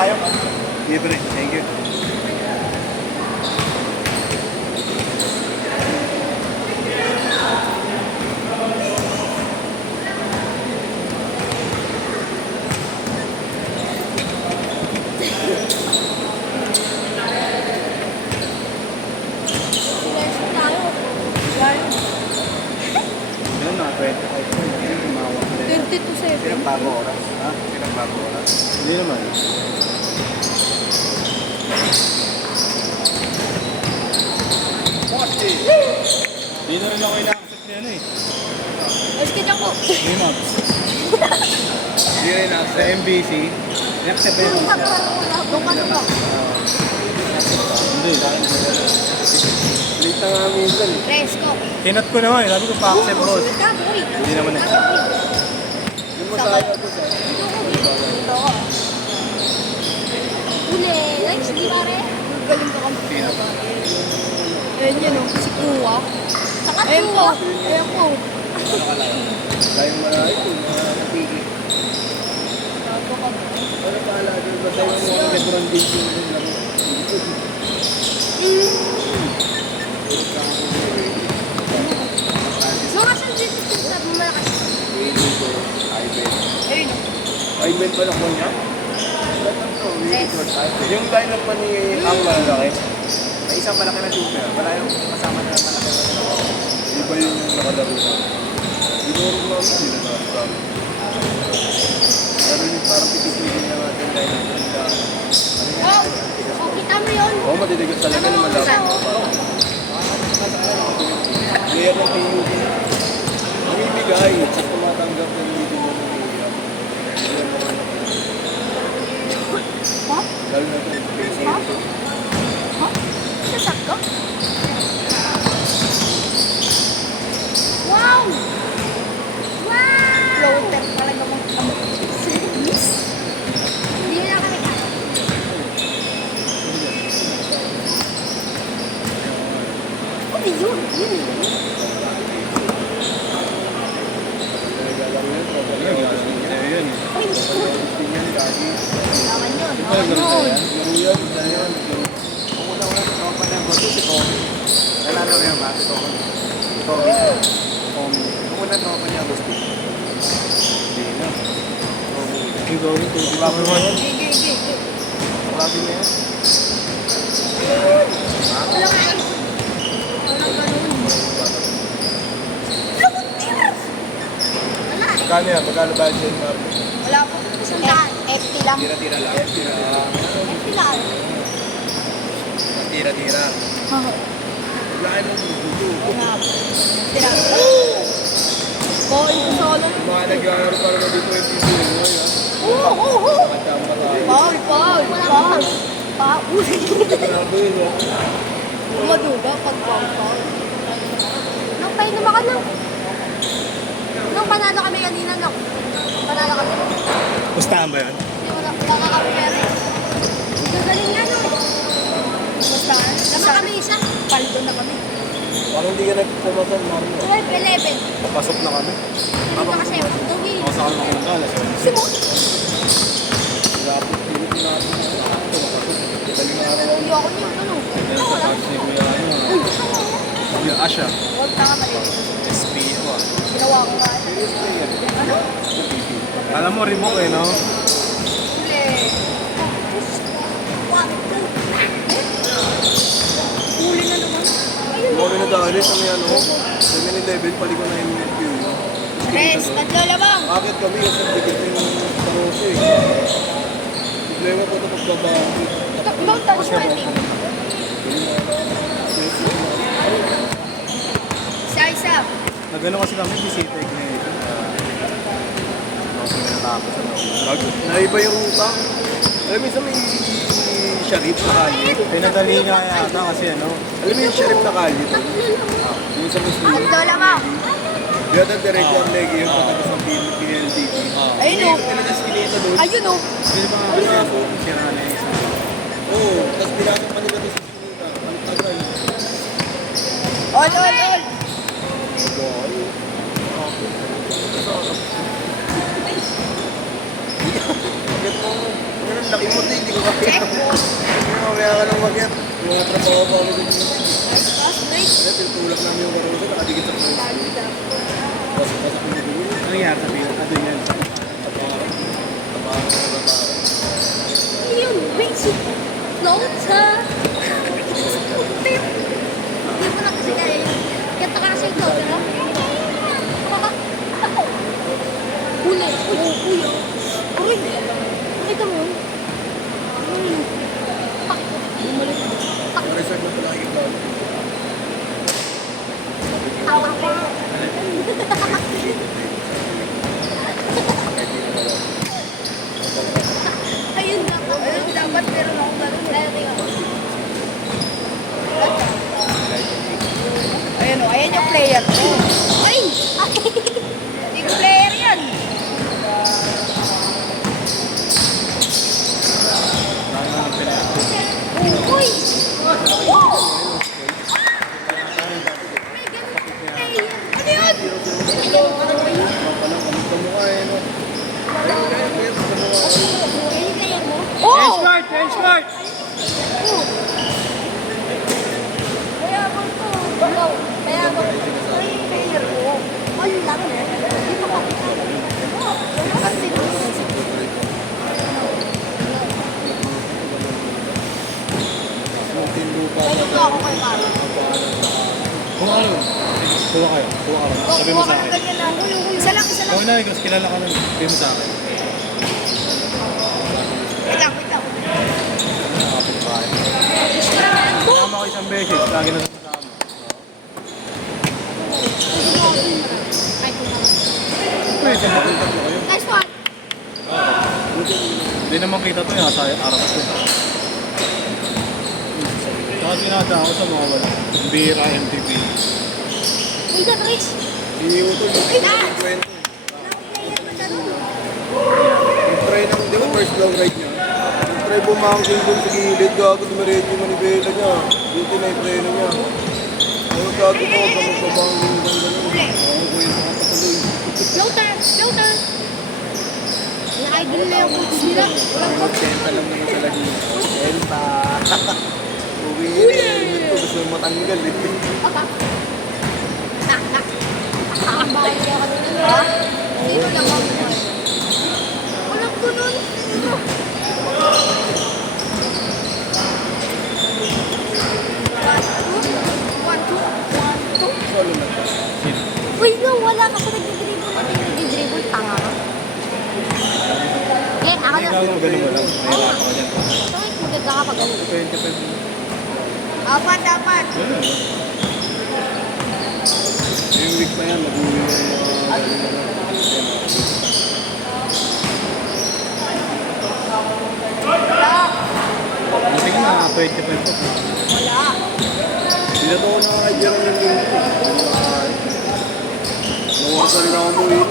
tayo. Libre. Thank you. Ganun na, 25 ko. Tumawag na rin. 20 to 7. Pinagbago oras. Ha? Pinagbago oras. Hindi naman. Hindi na rin ako ina-accept niya eh. Mas kita ko. Hindi na. Hindi rin ako sa MBC. I-accept ba yun? Doon ka ba? Hindi. Late na nga minsan eh. Fresco. Kinat ko naman eh. Sabi ko pa-accept boss. Hindi naman eh. Yung masaya ko sa Dito ko. Uli. Nice, di pare? Galing ka kami. Kinat. Ayun yun o. Si Kuwa. Saka Kuwa. Ayun ko. Kayong malayo kung napili. Ano pala doon ba tayo mga Lebron James yung laro? Mga saan dito sa malakas? Ayun o. Ivan ba nakuha niya? Yung lineup pa ni Ang malalaki, may isang malaki na super. Wala yung kasama na malaki na super. Di ba yun yung nakalaro na? Dinurog namin sila na strong. Pero yung parang pitisigin na natin lineup. Oh! Oh, kita mo yun? Oo, matitigas talaga naman lang. Player ng PUD. Mamibigay. Sa tumatanggap ng hindi mo nangyayap. Ha? Lalo na ito. Ha? Ha? Sasak ka? Wow! Wow! Floater talaga mo. Hindi na kami ka. Oh, yun! Yun yun. Ayun. Ay, Tingnan lagi. naman yun. Laro Naman yun. yan. Kung una-una sa tropa na gusto si Tommy. Nalala mo yan ba? Si Tommy. Tommy. Tommy. Kung una tropa niya gusto. Hindi na. Tommy. Ikaw ito. Klabi mo yan. Gigi, gigi. Klabi mo yan. Wala nga eh. Walang ganun. Wala eh. Kano yan? Magkano ba siya yung Wala po. FT lang. Tira-tira lang. Tira. FT lang. Tira-tira. Wala mo gusto. Tira. Boy, solo. Yung mga nag-aaral para na dito yung PC mo. Oo, oo, oo. Matama tayo. Paul, Paul, Paul. Paul. Grabe yun, no? Maduga pag Paul. Nung painom ako nung. Nung panalo kami kanina, no? Panalo kami. Pustahan ba yan? Hindi, wala kami pera eh. Gagaling nga, no? Basta, naman kami isa. Paldo na kami. Parang hindi ka nagpumasan, Mario. 12-11. Papasok na kami. Hindi ka kasi, tugi. Ako sa kanila ng kalas. Simo? Lapit, pilit na natin. Daling araw. Tugi ako niyo, ano? Ayan, sa cards ni Kuya ano. Kuya Asha. Huwag ka mali. SP ko ah. Ginawa ko nga. Serious player. Ano? Alam mo, remote eh, no? Huli. Huli na naman. Ayun. Moro na dahil sa may ano. 7-11, paliko na yung NQ. Res, tatlo labang. Bakit kami sa dikit ng Taroso eh. Problema po ito pagbabaki. Mount touch 20. Isa-isa. Nagano kasi kami, bisita ignition. Kasi natapos ano. Naiba yung utang. Alam mo sa may Sharif na kalye. Pinadali nga yata kasi ano. Alam mo yung Sharif na kalye to? Yung sa Muslim. Tatlo labang. Yata diretso ang legi yung patagas ng PLDT. Ayun o. Pinagas kinita doon. Ayun o. Hindi ba nga kaya po, sira na yung isa. Oo, tapos pinasok pa nila doon sa sinita. Ang tagal. All, all, all. Bakit mo? Ganun laki mo to, hindi ko kapit. Check. Mamaya ka nang mag-get. Mga trabaho pa kami dito. Pass break. Ano, tinutulak namin yung karosa, nakadikit sa post. Pasok yung dito. Ano nangyari sa pila? Ano yan? Tabaho. Yung basic floater. Hindi mo na kasi kaya yun. Kanta ka na sa ito, pero... Huli. Uy. Uy. Nakita mo? Bumalik. Resort na pala kita. Tawa ko. Ayun na. Ayun, dapat meron akong ganun. Ayan o, ayan yung player ko. Ay! Team player yan. Uy! Wow! Ano yun? Oh! Benchmark! Kaya ba ito? Kaya ba ito? Ay, player ko. Ay, lang eh. Hindi pa kapita. Kasi ayun na ako kay Mara. Kuha ka nun. Kuha kayo. Kuha ka nun. Sabi mo sa akin. Ganyan lang. Isa lang, isa lang. Ikaw na, ikaw. Kilala ka nun. Sabi mo sa akin. Wait lang, wait lang. Nakapit pa kayo. Gusto na yan. Kasama ko isang beses. Lagi na kasama. Ay, kung naman. Pwede, mapunta mo kayo. Nice one. Hindi naman kita to. Nasa arap ko. Saka tinata ako sa mga wala. Bira, MTV. Uy, na, Chris. Si Utol. Ay, na! Kwento. Player na siya nun. Nag-try ng, di ba first long ride niya? Nag-try bumangkin dun sa gilid, gago, dumiretso yung manibela niya. Buti na yung preno niya. Ayaw gago ko, huwag ka magbabangkin dun ganun. Ayaw ko yung makapatuloy. Floater! Floater! Na-idol na yung coach nila. Walang coach. Senta lang naman sa lagi. Senta. Uwi yun. Ito gusto mo matanggal eh. Ang bakit kaya kanina, ha? Sino lang ako? Walang ko nun. One, two. Solo na. Uy, no, wala ka pa nag-dribble. Nag-dribble, tanga ka. Eh, ako na. Ikaw mo ganun mo lang. May wala ko dyan. Bakit maganda ka pag ganun? Depende pa yun. Apat, apat. Ganun. Yung week pa yan, mag-uwi na yung Buti ka na, 25 pa. Wala. Hindi na to ako nakakaibiran yung linggo. Nawakas na rin ako mo yun.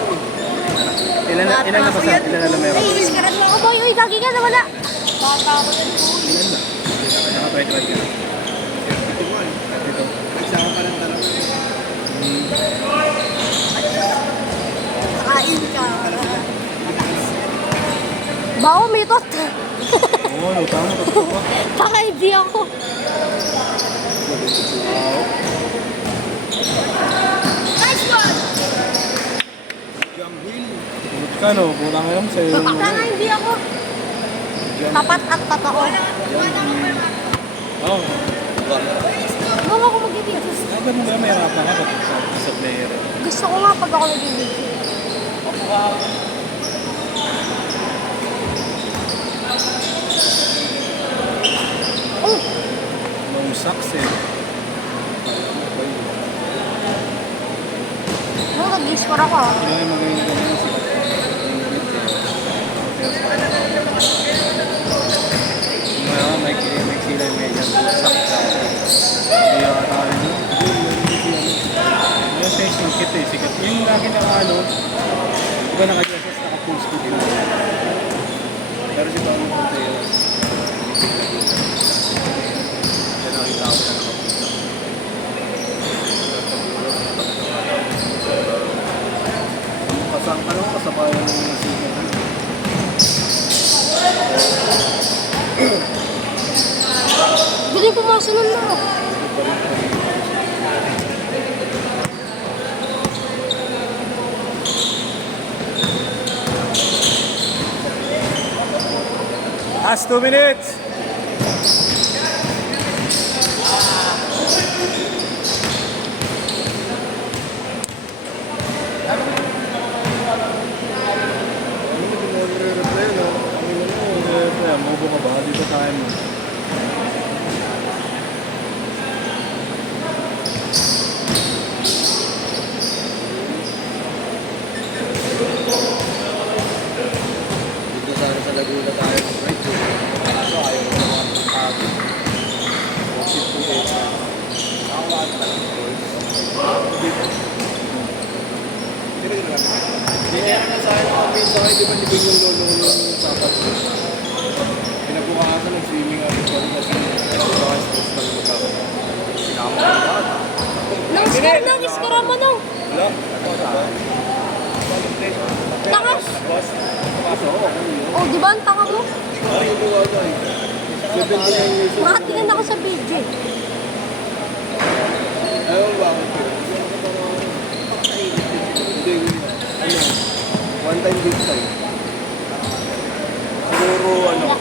Ilan na pa sa? Ilan na meron? Ay, iskaran mo ako, boy. Uy, gagi ka na, wala. Bata ko yan, boy. Ilan na? Naka 25 ka. Ito mo eh. Ito. Nagsama ka ng talaga. Kain ka. Bao, may tot. Oo, lutang mo. Totoo pa. Baka hindi ako. Wow. Nice one! Jump hill. Bulut ka no? Kulang ngayon sa'yo yung Baka hindi ako. Tapat at tatako. Oo. Huwag ako mag-video. Dapat mo ba mahirapan ka pag sa player? Gusto ko nga pag ako nag-video. Oh! No sucks eh. Nag-score ako. Ano yung magiging ganyan sila? May sila yung medyo sucks lang. Hindi ako tayo no? Yung size ng kit eh, sikat. Yung lagi na ano, diba naka-dresses, naka-full speed yun. Pero si Paolo Contreras, yan nakita ko na nakapunta. Kasang ka lang, kasabayan ng mga sigat. sumusunod na. Last 2 minutes. Mobo ka ba? Dito tayo mo. Dito sa Laguna tayo. Right to. So ayaw ko naman ang tago. Worship to it. Ako lahat na lang. Dito. Hindi na sa akin ang minsan kayo, di ba libing yung lolo yung sapat? Pinabukasan ng swimming ako pa rin kasi nakakas lang magkakaroon. Pinakamagandaan. Nang iskara mo nang. Wala? Takas. Kaso ako, ako yun. Oh, di ba ang tanga mo? Ay, yung buwaga eh. 79 years old. Nakatingin ako sa video. Ayaw mo bakit ko? Hindi, ano? One time this time. Siguro ano?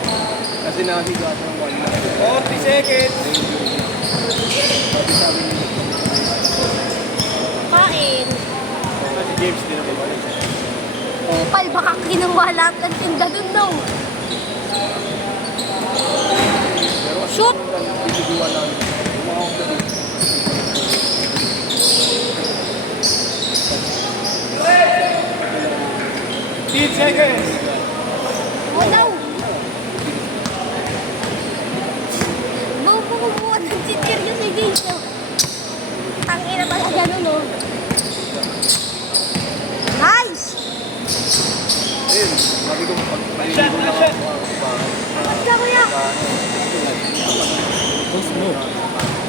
Kasi nakahiga ako ng 1 month. 40 seconds! Sabi sa amin yun. Kain. Kasi James din ako balik. Upal, baka kinuha lahat ng tinda dun, no? Pero Shoot! bibiguan namin. Umahok na dito. Seconds! Walaw! Bumubuha ng teacher yun si Jason. Tangina pala gano'n, no? Nice! Ayun, sabi ko pag-paligo na ako. Basta kuya! Boss mo.